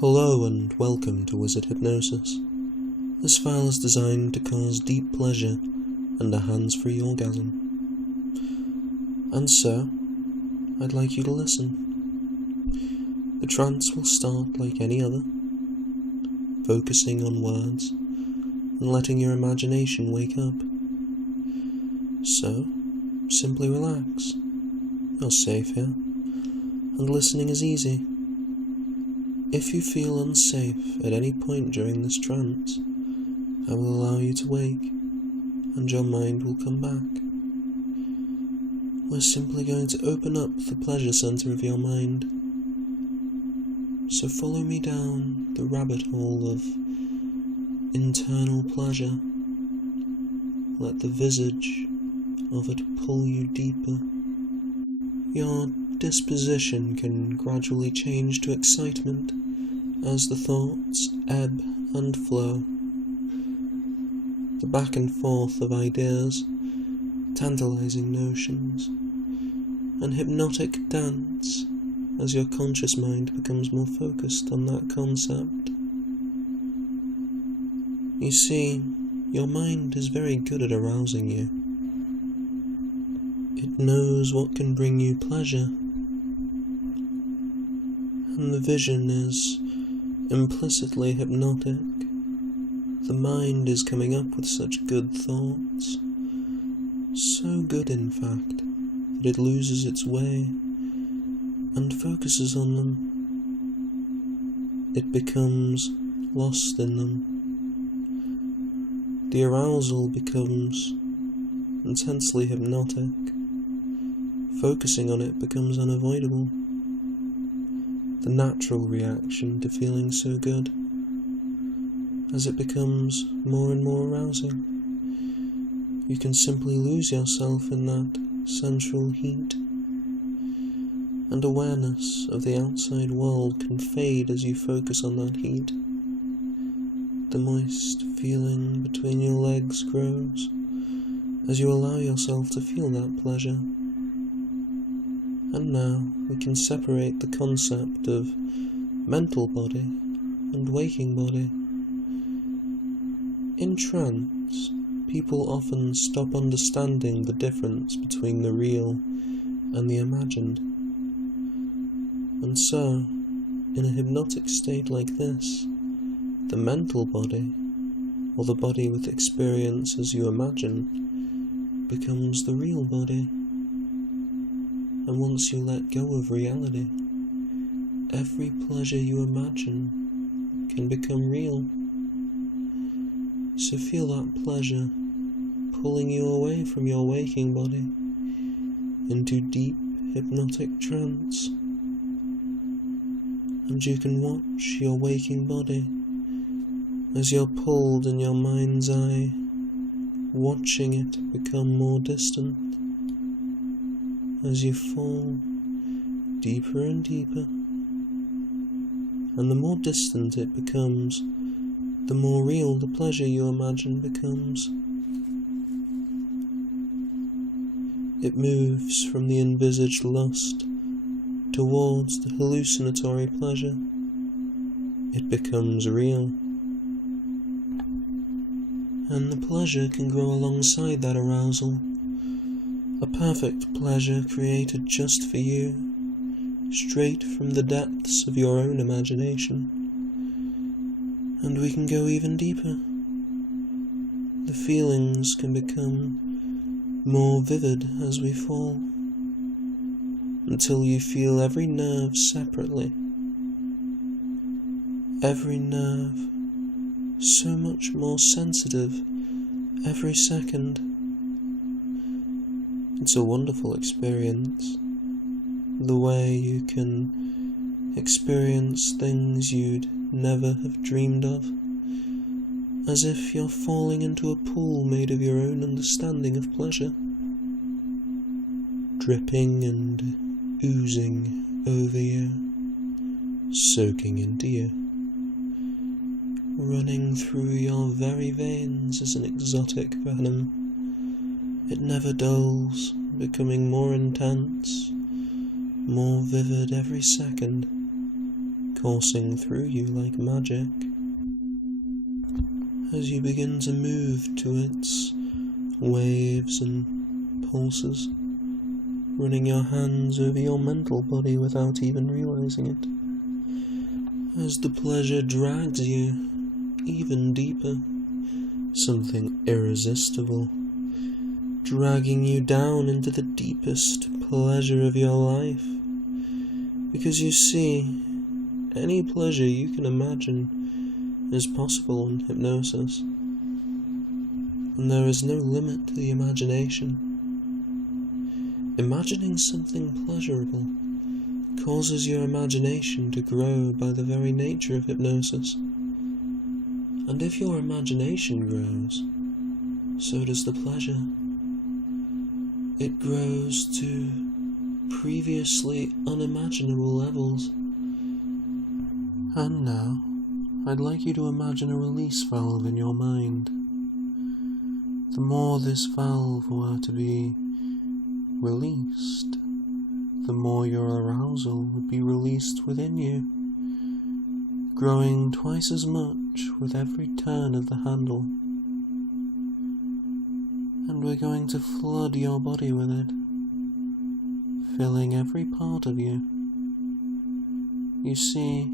Hello and welcome to Wizard Hypnosis. This file is designed to cause deep pleasure and a hands-free orgasm. And so, I'd like you to listen. The trance will start like any other, focusing on words and letting your imagination wake up. So, simply relax. You're safe here, and listening is easy. If you feel unsafe at any point during this trance, I will allow you to wake, and your mind will come back. We're simply going to open up the pleasure center of your mind. So follow me down the rabbit hole of internal pleasure. Let the visage of it pull you deeper. Your disposition can gradually change to excitement as the thoughts ebb and flow. The back and forth of ideas, tantalizing notions, and hypnotic dance as your conscious mind becomes more focused on that concept. You see, your mind is very good at arousing you. It knows what can bring you pleasure, and the vision is implicitly hypnotic. The mind is coming up with such good thoughts, so good in fact, that it loses its way and focuses on them. It becomes lost in them. The arousal becomes intensely hypnotic. Focusing on it becomes unavoidable. The natural reaction to feeling so good, as it becomes more and more arousing. You can simply lose yourself in that sensual heat, and awareness of the outside world can fade as you focus on that heat. The moist feeling between your legs grows as you allow yourself to feel that pleasure. And now we can separate the concept of mental body and waking body. In trance, people often stop understanding the difference between the real and the imagined. And so, in a hypnotic state like this, the mental body, or the body with experiences you imagine, becomes the real body. And once you let go of reality, every pleasure you imagine can become real. So feel that pleasure pulling you away from your waking body into deep hypnotic trance. And you can watch your waking body as you're pulled in your mind's eye, watching it become more distant. As you fall deeper and deeper, and the more distant it becomes, the more real the pleasure you imagine becomes. It moves from the envisaged lust towards the hallucinatory pleasure. It becomes real. And the pleasure can grow alongside that arousal. A perfect pleasure created just for you, straight from the depths of your own imagination. And we can go even deeper. The feelings can become more vivid as we fall, until you feel every nerve separately. Every nerve so much more sensitive every second. It's a wonderful experience, the way you can experience things you'd never have dreamed of, as if you're falling into a pool made of your own understanding of pleasure, dripping and oozing over you, soaking into you, running through your very veins as an exotic venom. It never dulls, becoming more intense, more vivid every second, coursing through you like magic, as you begin to move to its waves and pulses, running your hands over your mental body without even realizing it, as the pleasure drags you even deeper, something irresistible, dragging you down into the deepest pleasure of your life, because you see, any pleasure you can imagine is possible in hypnosis, and there is no limit to the imagination. Imagining something pleasurable causes your imagination to grow by the very nature of hypnosis, and if your imagination grows, so does the pleasure. It grows to previously unimaginable levels. And now, I'd like you to imagine a release valve in your mind. The more this valve were to be released, the more your arousal would be released within you, growing twice as much with every turn of the handle. And we're going to flood your body with it, filling every part of you. You see,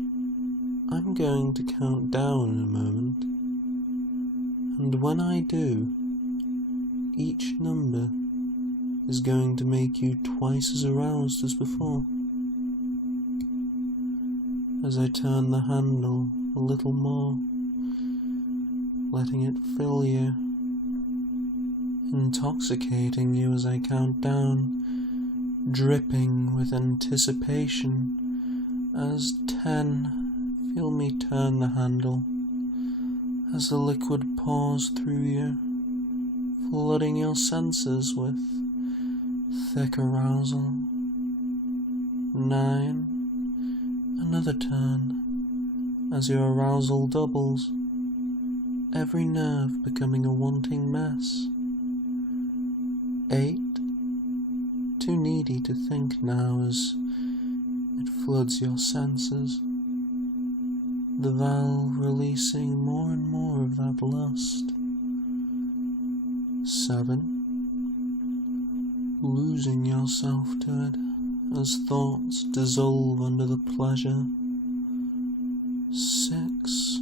I'm going to count down in a moment, and when I do, each number is going to make you twice as aroused as before. As I turn the handle a little more, letting it fill you, intoxicating you as I count down, dripping with anticipation as 10, feel me turn the handle, as the liquid pours through you, flooding your senses with thick arousal. 9, another turn, as your arousal doubles, every nerve becoming a wanting mess. 8, too needy to think now as it floods your senses, the valve releasing more and more of that lust. 7, losing yourself to it as thoughts dissolve under the pleasure. 6,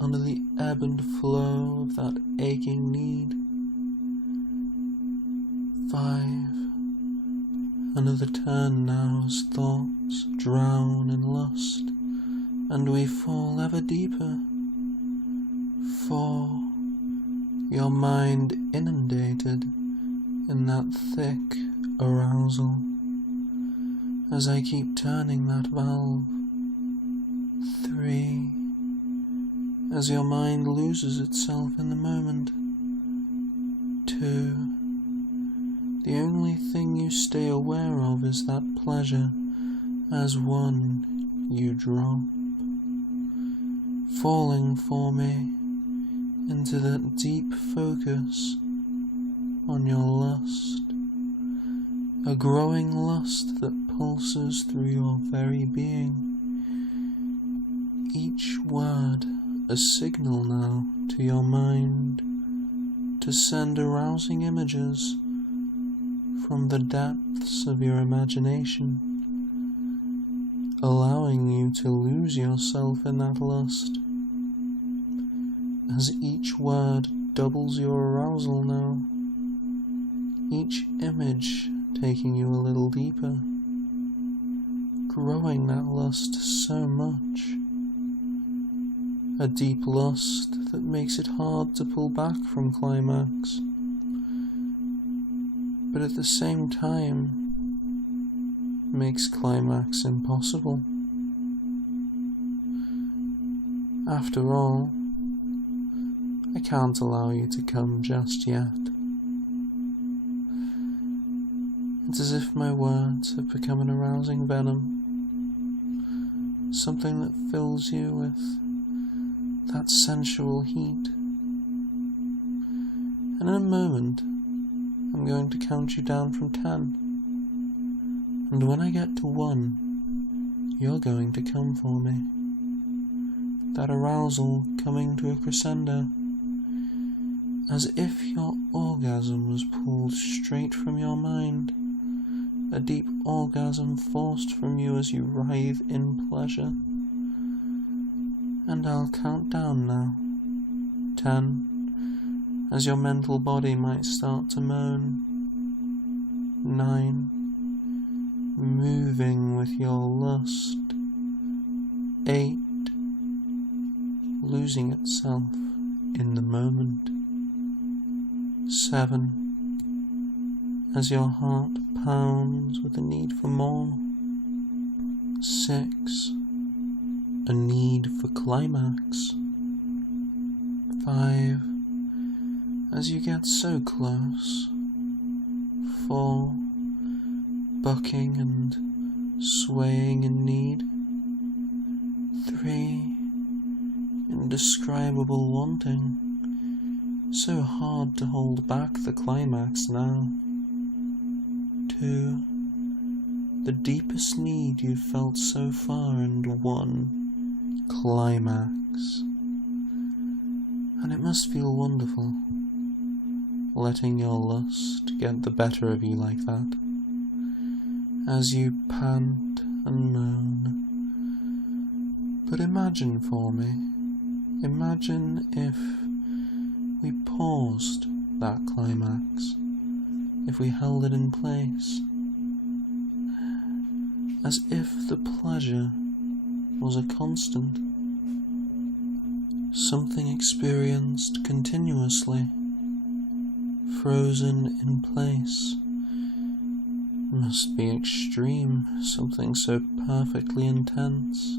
under the ebb and flow of that aching need. 5, another turn now as thoughts drown in lust, and we fall ever deeper. 4, your mind inundated in that thick arousal, as I keep turning that valve. 3, as your mind loses itself in the moment. 2, the only thing you stay aware of is that pleasure, as 1, you drop, falling for me into that deep focus on your lust, a growing lust that pulses through your very being. Each word a signal now to your mind to send arousing images from the depths of your imagination, allowing you to lose yourself in that lust, as each word doubles your arousal now, each image taking you a little deeper, growing that lust so much, a deep lust that makes it hard to pull back from Climax, but at the same time makes Climax impossible. After all, I can't allow you to come just yet. It's as if my words have become an arousing venom, something that fills you with that sensual heat. And in a moment, I'm going to count you down from 10. And when I get to 1, you're going to come for me. That arousal coming to a crescendo, as if your orgasm was pulled straight from your mind, a deep orgasm forced from you as you writhe in pleasure. And I'll count down now. 10, as your mental body might start to moan. 9, moving with your lust. 8, losing itself in the moment. 7, as your heart pounds with a need for more. 6, a need for climax. 5, as you get so close. 4, bucking and swaying in need. 3, indescribable wanting, so hard to hold back the climax now. 2, the deepest need you've felt so far, and 1, climax. And it must feel wonderful, letting your lust get the better of you like that, as you pant and moan. But imagine for me, imagine if we paused that climax, if we held it in place, as if the pleasure was a constant, something experienced continuously, frozen in place. Must be extreme, something so perfectly intense,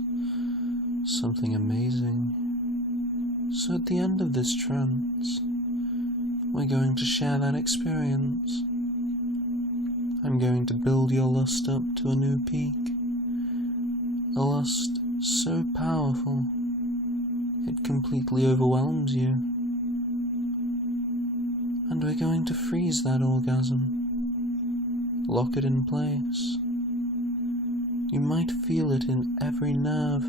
something amazing. So at the end of this trance, we're going to share that experience. I'm going to build your lust up to a new peak, a lust so powerful it completely overwhelms you. And we're going to freeze that orgasm, lock it in place. You might feel it in every nerve,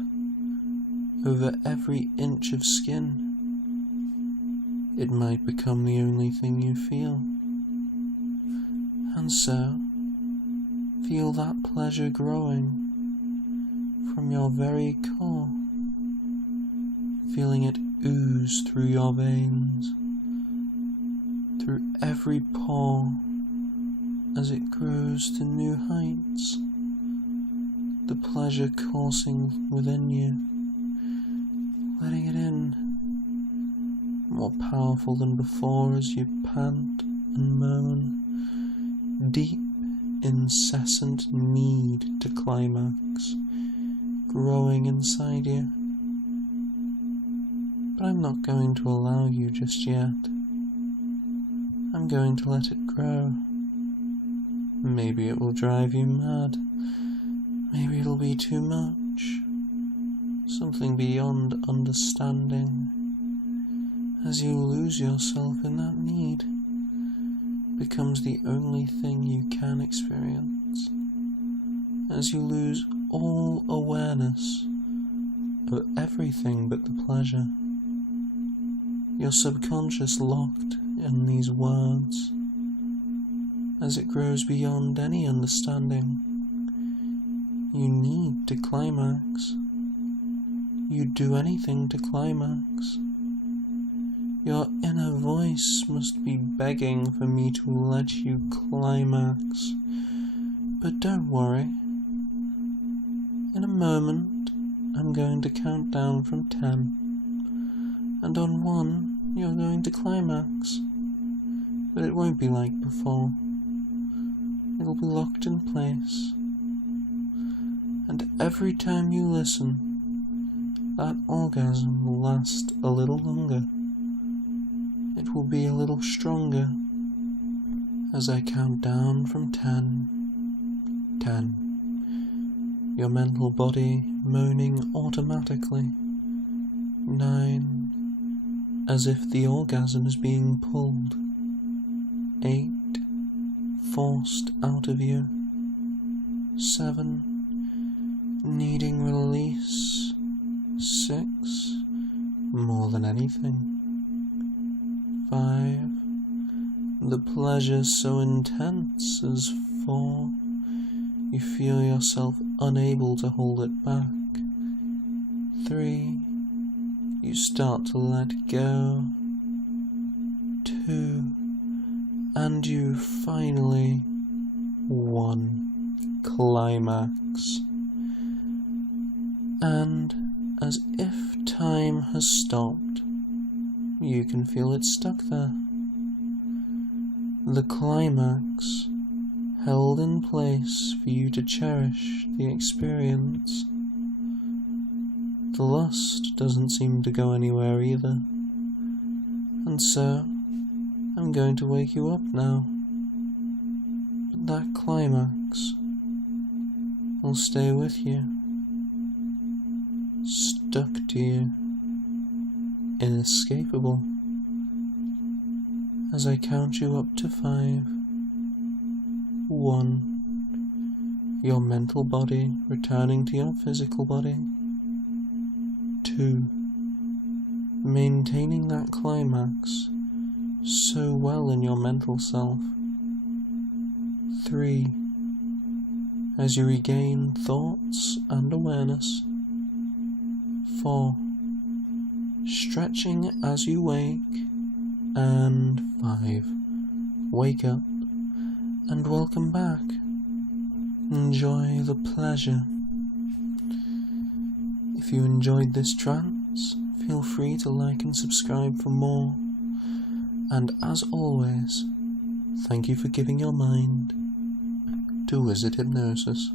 over every inch of skin. It might become the only thing you feel. And so, feel that pleasure growing from your very core, feeling it ooze through your veins, through every pore, as it grows to new heights, the pleasure coursing within you, letting it in, more powerful than before as you pant and moan, deep, incessant need to climax, growing inside you. But I'm not going to allow you just yet. I'm going to let it grow. Maybe it will drive you mad. Maybe it'll be too much. Something beyond understanding. As you lose yourself in that need, becomes the only thing you can experience. As you lose all awareness of everything but the pleasure. Your subconscious locked in these words, as it grows beyond any understanding. You need to climax. You'd do anything to climax. Your inner voice must be begging for me to let you climax. But don't worry. In a moment, I'm going to count down from 10. And on 1, you're going to climax. But it won't be like before. It'll be locked in place. And every time you listen, that orgasm will last a little longer. It will be a little stronger as I count down from 10. 10. Your mental body moaning automatically. 9. As if the orgasm is being pulled. 8. Forced out of you. 7. needing release. 6, more than anything. 5, the pleasure so intense as 4, you feel yourself unable to hold it back. 3, you start to let go. 2, and you finally 1, climax. And as if time has stopped, you can feel it stuck there. The climax held in place for you to cherish the experience. The lust doesn't seem to go anywhere either, and so I'm going to wake you up now. But that climax will stay with you, stuck to you, inescapable. As I count you up to 5. 1, your mental body returning to your physical body. 2, maintaining that climax so well in your mental self. 3, as you regain thoughts and awareness. 4, stretching as you wake. And 5, wake up and welcome back. Enjoy the pleasure. If you enjoyed this trance, feel free to like and subscribe for more. And as always, thank you for giving your mind to wizard hypnosis.